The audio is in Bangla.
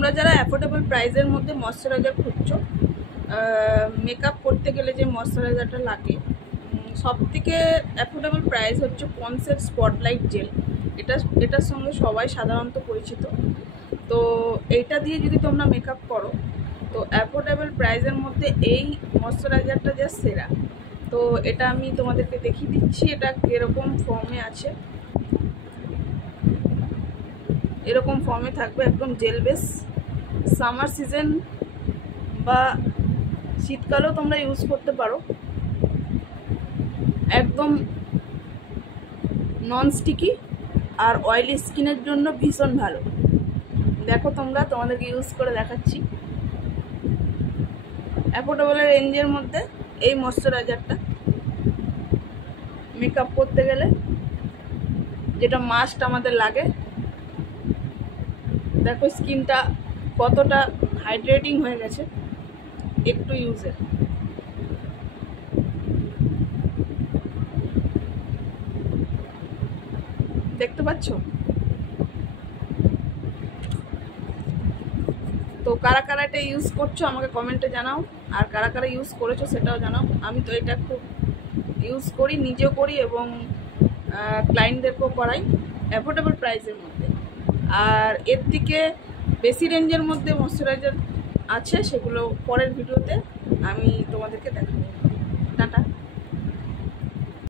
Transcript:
তোমরা যারা অ্যাফোর্ডেবল প্রাইসের মধ্যে ময়শ্চারাইজার খুঁজছো, মেকআপ করতে গেলে যে ময়শ্চারাইজারটা লাগে, সবথেকে অ্যাফোর্ডেবল প্রাইস হচ্ছে পন্সের স্পটলাইট জেল। এটার সঙ্গে সবাই সাধারণত পরিচিত। তো এইটা দিয়ে যদি তোমরা মেকআপ করো, তো অ্যাফোর্ডেবল প্রাইসের মধ্যে এই ময়শ্চারাইজারটা যা সেরা। তো এটা আমি তোমাদেরকে দেখিয়ে দিচ্ছি এটা কীরকম ফর্মে আছে। এরকম ফর্মে থাকবে, একদম জেল বেস। সামার সিজন বা শীতকালেও তোমরা ইউজ করতে পারো। একদম নন স্টিকি আর অয়েলি স্কিনের জন্য ভীষণ ভালো। দেখো তোমরা, তোমাদেরকে ইউজ করে দেখাচ্ছি। অ্যাফোর্ডেবল রেঞ্জের মধ্যে এই ময়শ্চারাইজারটা মেকআপ করতে গেলে যেটা মাস্ট আমাদের লাগে। দেখো স্কিনটা কতটা হাইড্রেটিং হয়ে গেছে একটু ইউজে। দেখতে পাচ্ছ? তো কারা কারা এটা ইউজ করছো আমাকে কমেন্টে জানাও, আর কারা কারা ইউজ করেছো সেটাও জানাও। আমি তো এটা খুব ইউজ করি, নিজেও করি এবং ক্লায়েন্টদেরকেও করাই অ্যাফোর্ডেবল প্রাইসের মধ্যে। আর এর থেকে বেশি রেঞ্জের মধ্যে ময়শ্চারাইজার আছে, সেগুলো পরের ভিডিওতে আমি তোমাদেরকে দেখাবো। টাটা।